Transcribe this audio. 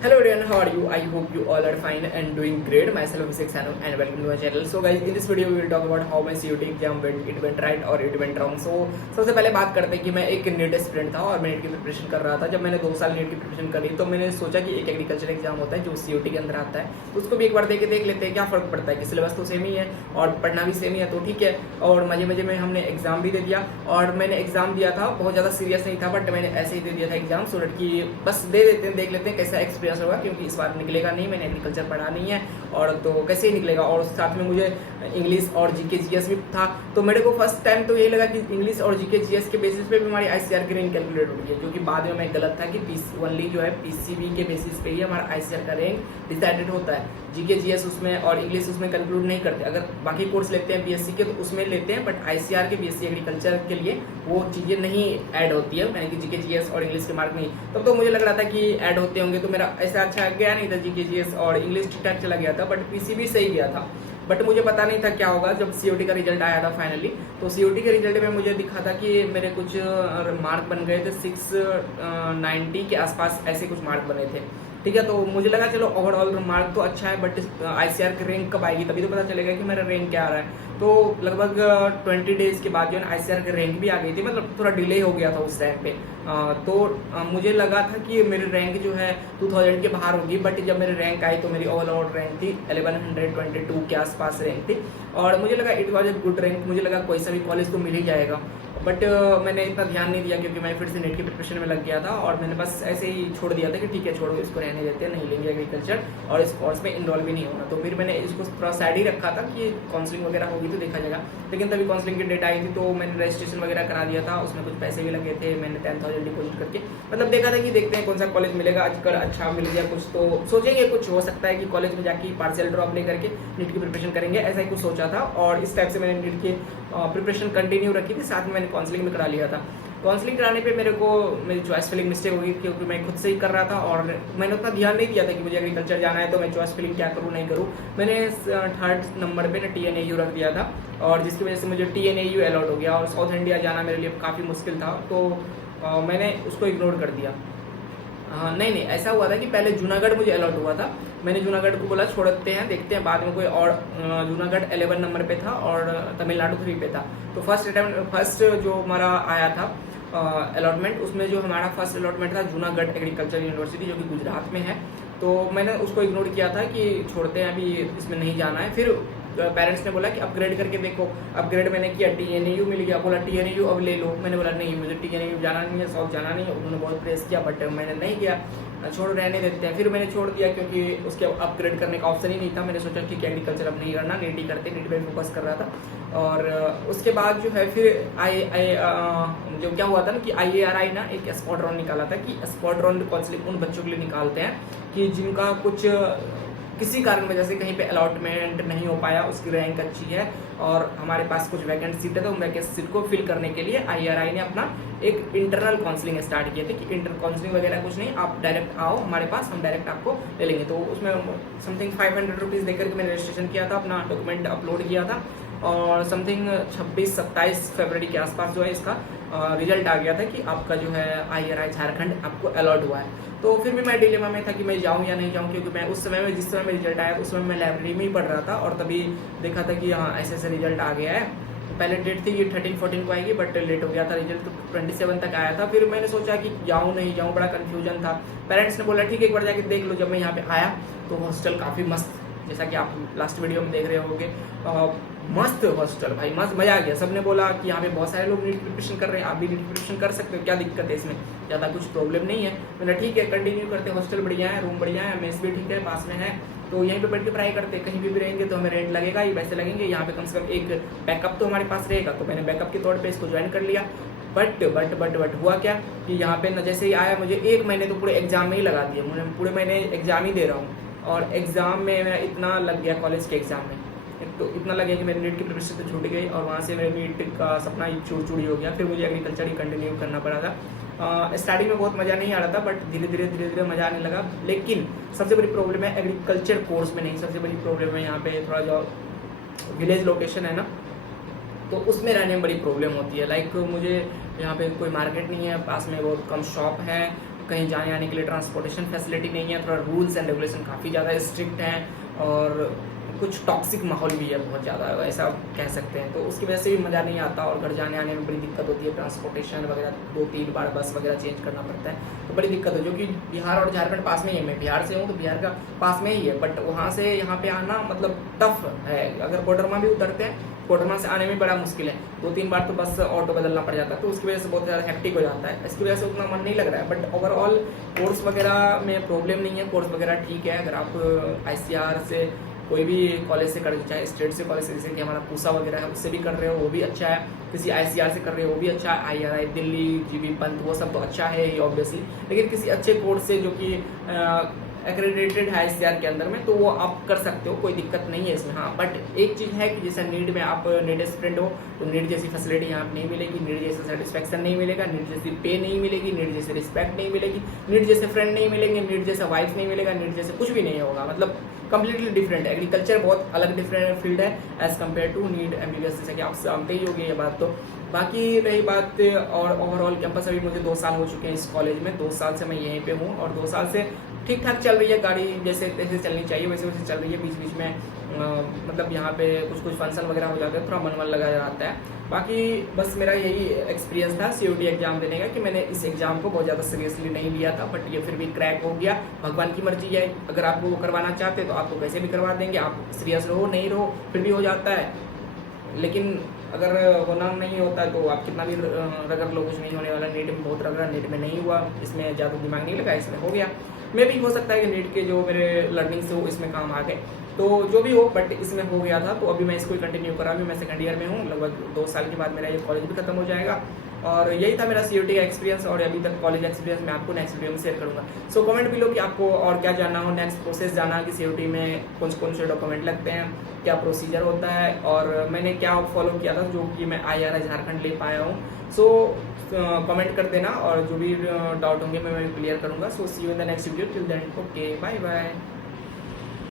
Hello everyone, how are you? I hope you all are fine and doing great. Myself Abhishek Sanu and welcome to my channel. So guys, in this video we will talk about how my COT exam went. It went right or it went wrong. So सबसे पहले बात करते हैं कि मैं एक NEET student था और मैं नीट की प्रिपरेशन कर रहा था. जब मैंने 2 साल नीट की प्रिपरेशन करी तो मैंने सोचा कि एक एग्रीकल्चर एग्जाम होता है जो COT के अंदर आता है, उसको भी एक बार देख लेते हैं क्या फर्क पड़ता है कि सिलेबस तो सेम ही है और पढ़ना भी सेम ही है तो ठीक है. और मजे में हमने एग्जाम भी दे दिया और मैंने एग्जाम दिया था, बहुत ज़्यादा सीरियस नहीं था बट मैंने ऐसे ही दे दिया था एग्जाम सो दैट कि बस दे देते हैं, देख लेते हैं कैसा एक्सपीरियंस होगा, क्योंकि इस बार निकलेगा नहीं, मैंने एग्रीकल्चर पढ़ा नहीं है और तो कैसे ही निकलेगा. और साथ में मुझे इंग्लिश और जीके जीएस भी था, तो मेरे को फर्स्ट टाइम तो यही लगा कि इंग्लिश और जीके जीएस के बेसिस पे भी हमारी आईसीआर की रैंक कैलकुलेट होगी है, जो कि बाद में मैं गलत था कि ओनली जो है पीसीबी के बेसिस पे ही हमारा आईसीआर का रैंक डिसाइडेड होता है. जीके जीएस उसमें और इंग्लिश उसमें कंक्लूड नहीं करते. अगर बाकी कोर्स लेते हैं बीएससी के तो उसमें लेते हैं, बट आईसीआर के बीएससी एग्रीकल्चर के लिए वो चीज़ें नहीं ऐड होती है, यानी कि जीके जीएस और इंग्लिश के मार्क नहीं. तब तो मुझे लग रहा था कि ऐड होते होंगे, तो मेरा ऐसा अच्छा गया नहीं था. जीके जीएस और इंग्लिश ठीक ठाक चला गया था बट पीसीबी सही गया था. बट मुझे पता नहीं था क्या होगा. जब सीओटी का रिजल्ट आया था फाइनली, तो सीओटी के रिजल्ट में मुझे दिखा था कि मेरे कुछ मार्क बन गए थे 690 के आसपास, ऐसे कुछ मार्क बने थे. ठीक है, तो मुझे लगा चलो ओवरऑल मार्क तो अच्छा है, बट आईसीआर की रैंक कब आएगी तभी तो पता चलेगा कि मेरा रैंक क्या आ रहा है. तो लगभग 20 डेज के बाद जो है आईसीआर की रैंक भी आ गई थी, मतलब थोड़ा डिले हो गया था उस टाइम पे. तो मुझे लगा था कि मेरी रैंक जो है 2000 के बाहर होगी, बट जब मेरी रैंक आई तो मेरी ओवरऑल रैंक थी 1122 के आसपास रैंक थी और मुझे लगा it was a good rank. मुझे लगा कोई सा भी कॉलेज तो मिल ही जाएगा, बट मैंने इतना ध्यान नहीं दिया क्योंकि मैं फिर से नेट की प्रिपरेशन में लग गया था और मैंने बस ऐसे ही छोड़ दिया था कि ठीक है छोड़ो, इसको रहने देते हैं, नहीं लेंगे एग्रीकल्चर और इस कोर्स में इनरोल भी नहीं होना. तो फिर मैंने इसको थोड़ा साइड ही रखा था कि काउंसलिंग वगैरह होगी तो देखा जाएगा. लेकिन तभी काउंसलिंग की डेट आई थी तो मैंने रजिस्ट्रेशन वगैरह करा दिया था, उसमें कुछ पैसे भी लगे थे. मैंने 10,000 डिपोजिट करके मतलब देखा था कि देखते हैं कौन सा कॉलेज मिलेगा. आजकल अच्छा मिल गया कुछ तो सोचेंगे, कुछ हो सकता है कि कॉलेज में जाके पार्शियल ड्रॉप लेकर के नीट की प्रिपरेशन करेंगे, ऐसा ही कुछ सोचा था. और इस टाइप से मैंने नीट की प्रिपरेशन कंटिन्यू रखी थी, साथ में मैंने काउंसलिंग भी करा लिया था. काउंसलिंग कराने पे मेरे को मेरी चॉइस फिलिंग मिस्टेक हो गई क्योंकि मैं खुद से ही कर रहा था और मैंने उतना ध्यान नहीं दिया था कि मुझे एग्रीकल्चर जाना है तो मैं चॉइस फिलिंग क्या करूँ नहीं करूँ. मैंने 3rd नंबर पे ना TNAU रख दिया था और जिसकी वजह से मुझे TNAU अलॉट हो गया और साउथ इंडिया जाना मेरे लिए काफ़ी मुश्किल था, तो मैंने उसको इग्नोर कर दिया. नहीं ऐसा हुआ था कि पहले जूनागढ़ मुझे अलॉट हुआ था. मैंने जूनागढ़ को बोला छोड़ते हैं, देखते हैं बाद में कोई और. जूनागढ़ 11 नंबर पे था और तमिलनाडु 3 पे था. तो फर्स्ट जो हमारा आया था अलॉटमेंट, उसमें जो हमारा फर्स्ट अलॉटमेंट था जूनागढ़ एग्रीकल्चर यूनिवर्सिटी जो कि गुजरात में है. तो मैंने उसको इग्नोर किया था कि छोड़ते हैं, अभी इसमें नहीं जाना है. फिर पेरेंट्स ने बोला कि अपग्रेड करके देखो. अपग्रेड मैंने किया, TNAU मिल गया. बोला TNAU अब ले लो. मैंने बोला नहीं, मुझे TNAU जाना नहीं है, साउथ जाना नहीं है. उन्होंने बहुत प्रेस किया बट मैंने नहीं किया, छोड़ रहने देते हैं. फिर मैंने छोड़ दिया क्योंकि उसके अपग्रेड करने का ऑप्शन ही नहीं था. मैंने सोचा ठीक है एग्रीकल्चर अब नहीं करना, नीट ही करते, नीट पे फोकस कर रहा था. और उसके बाद जो है फिर जो क्या हुआ था ना कि IARI ना एक स्क्वाड्रॉन निकाला था कि स्क्वाड्रॉन काउंसलिंग उन बच्चों के लिए निकालते हैं कि जिनका कुछ किसी कारण वजह से कहीं पे अलॉटमेंट नहीं हो पाया, उसकी रैंक अच्छी है और हमारे पास कुछ वैकेंट सीट है, तो वैकेंट सीट को फिल करने के लिए IARI ने अपना एक इंटरनल काउंसलिंग स्टार्ट किए थे कि इंटर काउंसलिंग वगैरह कुछ नहीं, आप डायरेक्ट आओ हमारे पास, हम डायरेक्ट आपको ले लेंगे. तो उसमें समथिंग 500 रुपीज़ देकर के मैंने रजिस्ट्रेशन किया था, अपना डॉक्यूमेंट अपलोड किया था और समथिंग 26-27 फरवरी के आसपास जो है इसका रिजल्ट आ गया था कि आपका जो है IARI झारखंड आपको अलॉट हुआ है. तो फिर भी मैं डिलेमा में था कि मैं जाऊं या नहीं जाऊं, क्योंकि मैं उस समय में जिस समय में रिजल्ट आया उस समय मैं लाइब्रेरी में ही पढ़ रहा था और तभी देखा था कि हाँ ऐसे रिजल्ट आ गया है. पहले डेट थी कि 13-14 को आएगी बट लेट हो गया था रिजल्ट, तो 27 तक आया था. फिर मैंने सोचा कि जाऊँ नहीं जाऊँ, बड़ा कन्फ्यूजन था. पेरेंट्स ने बोला ठीक है एक बार जाके देख लो. जब मैं यहाँ पे आया तो हॉस्टल काफ़ी मस्त, जैसा कि आप लास्ट वीडियो में देख रहे होंगे, मस्त हॉस्टल भाई, मस्त मजा आ गया. सबने बोला कि यहाँ पे बहुत सारे लोग नीट प्रिपरेशन कर रहे हैं, आप भी नीट प्रिपरेशन कर सकते हो, क्या दिक्कत है इसमें, ज़्यादा कुछ प्रॉब्लम नहीं है. मैंने ठीक है कंटिन्यू करते, हॉस्टल बढ़िया है, रूम बढ़िया है, मेस भी ठीक है, पास में है, तो यहीं पे बैठ के पढ़ाई करते. कहीं भी रहेंगे तो हमें रेंट लगेगा ही, पैसे लगेंगे. यहाँ पे कम से कम एक बैकअप तो हमारे पास रहेगा, तो मैंने बैकअप के तौर पर इसको ज्वाइन कर लिया. बट हुआ क्या कि यहाँ पे न जैसे ही आया मुझे 1 महीने तो पूरे एग्जाम में ही लगा दिया. मुझे पूरे महीने एग्जाम ही दे रहा हूँ और एग्जाम में मेरा इतना लग गया, कॉलेज के एग्जाम में तो इतना लग गया कि मेरी नीट की प्रिपरेशन तो छूट गई और वहाँ से मेरे नीट का सपना ही चूर हो गया. फिर मुझे एग्रीकल्चर ही कंटिन्यू करना पड़ा था. स्टार्टिंग में बहुत मज़ा नहीं आ रहा था बट धीरे धीरे मज़ा आने लगा. लेकिन सबसे बड़ी प्रॉब्लम है एग्रीकल्चर कोर्स में नहीं, सबसे बड़ी प्रॉब्लम है यहाँ पे थोड़ा जो विलेज लोकेशन है ना, तो उसमें रहने में बड़ी प्रॉब्लम होती है. लाइक मुझे यहाँ पे कोई मार्केट नहीं है, पास में बहुत कम शॉप है कहीं जाने आने के लिए ट्रांसपोर्टेशन फैसिलिटी नहीं है, थोड़ा रूल्स एंड रेगुलेशन काफ़ी ज़्यादा स्ट्रिक्ट हैं और कुछ टॉक्सिक माहौल भी है बहुत ज़्यादा, ऐसा कह सकते हैं। तो उसकी वजह से भी मज़ा नहीं आता और घर जाने आने में बड़ी दिक्कत होती है, ट्रांसपोर्टेशन वगैरह 2-3 बार बस वगैरह चेंज करना पड़ता है, तो बड़ी दिक्कत है। जो कि बिहार और झारखंड पास में ही है, मैं बिहार से हूँ तो बिहार का पास में ही है, बट वहाँ से यहाँ पे आना मतलब टफ है। अगर कोडरमा भी उतरते हैं, कोडरमा से आने में बड़ा मुश्किल है, 2-3 बार तो बस ऑटो बदलना पड़ जाता है, तो उसकी वजह से बहुत ज़्यादा हेक्टिक हो जाता है। इसकी वजह से उतना मन नहीं लग रहा है, बट ओवरऑल कोर्स वगैरह में प्रॉब्लम नहीं है, कोर्स वगैरह ठीक है। अगर आप ICR से कोई भी कॉलेज से कर, चाहे स्टेट से कॉलेज से, जैसे कि हमारा पूसा वगैरह है उससे भी कर रहे हो वो भी अच्छा है, किसी ICR से कर रहे हो वो भी अच्छा है, IRI दिल्ली, GB पंत, वो सब तो अच्छा है ही ऑब्वियसली। लेकिन किसी अच्छे कोर्स से जो कि एक्रेडिटेड है ICR के अंदर में, तो वो आप कर सकते हो, कोई दिक्कत नहीं है इसमें। हाँ, बट एक चीज़ है कि जैसे नीट में आप नीट स्टूडेंट हो तो नीट जैसी फैसिलिटी यहाँ पे नहीं मिलेगी, नीट जैसा सेटिस्फैक्शन नहीं मिलेगा, नीट जैसी पे नहीं मिलेगी, नीट जैसे रिस्पेक्ट नहीं मिलेगी, नीट जैसे फ्रेंड नहीं मिलेंगे, नीट जैसा वाइफ नहीं मिलेगा, नीट जैसे कुछ भी नहीं होगा। मतलब कंप्लीटली डिफरेंट है। एग्रीकल्चर बहुत अलग डिफरेंट फील्ड है as compare to NEET MBBS, जैसे कि आप जानते ही होंगे ये बात। तो बाकी रही बात और ओवरऑल कैंपस, अभी मुझे 2 साल हो चुके हैं इस कॉलेज में, 2 साल से मैं यहीं पे हूँ और 2 साल से ठीक ठाक चल रही है गाड़ी, जैसे जैसे चलनी चाहिए वैसे वैसे चल रही है। बीच बीच में मतलब यहाँ पे कुछ फंक्शन वगैरह हो जाते हैं, थोड़ा मन लगा रहता है। बाकी बस मेरा यही एक्सपीरियंस था COT एग्जाम देने का कि मैंने इस एग्जाम को बहुत ज़्यादा सीरियसली नहीं लिया था, बट ये फिर भी क्रैक हो गया। भगवान की मर्जी है, अगर आपको वो करवाना चाहते तो आपको कैसे भी करवा देंगे, आप सीरियस रहो नहीं रहो फिर भी हो जाता है। लेकिन अगर होना नहीं होता है तो आप कितना भी रगड़ लो, कुछ नहीं होने वाला। नीट में बहुत रगड़ा, नीट में नहीं हुआ, इसमें ज़्यादा दिमाग नहीं लगा, इसमें हो गया। मे भी हो सकता है कि नीट के जो मेरे लर्निंग से वो इसमें काम आ गए, तो जो भी हो, बट इसमें हो गया था। तो अभी मैं इसको कंटिन्यू करा, अभी मैं सेकंड ईयर में हूँ, लगभग 2 साल के बाद मेरा ये कॉलेज भी खत्म हो जाएगा। और यही था मेरा COT का एक्सपीरियंस और अभी तक कॉलेज एक्सपीरियंस मैं आपको नेक्स्ट वीडियो में शेयर करूँगा। सो कमेंट भी लो कि आपको और क्या जानना हो, नेक्स्ट प्रोसेस जानना कि COT में कौन से डॉक्यूमेंट लगते हैं, क्या प्रोसीजर होता है और मैंने क्या फॉलो किया था जो कि मैं IRI झारखंड ले पाया हूँ। सो कमेंट कर देना और जो भी डाउट होंगे मैं क्लियर करूँगा। So see you in the next video, till then okay bye bye.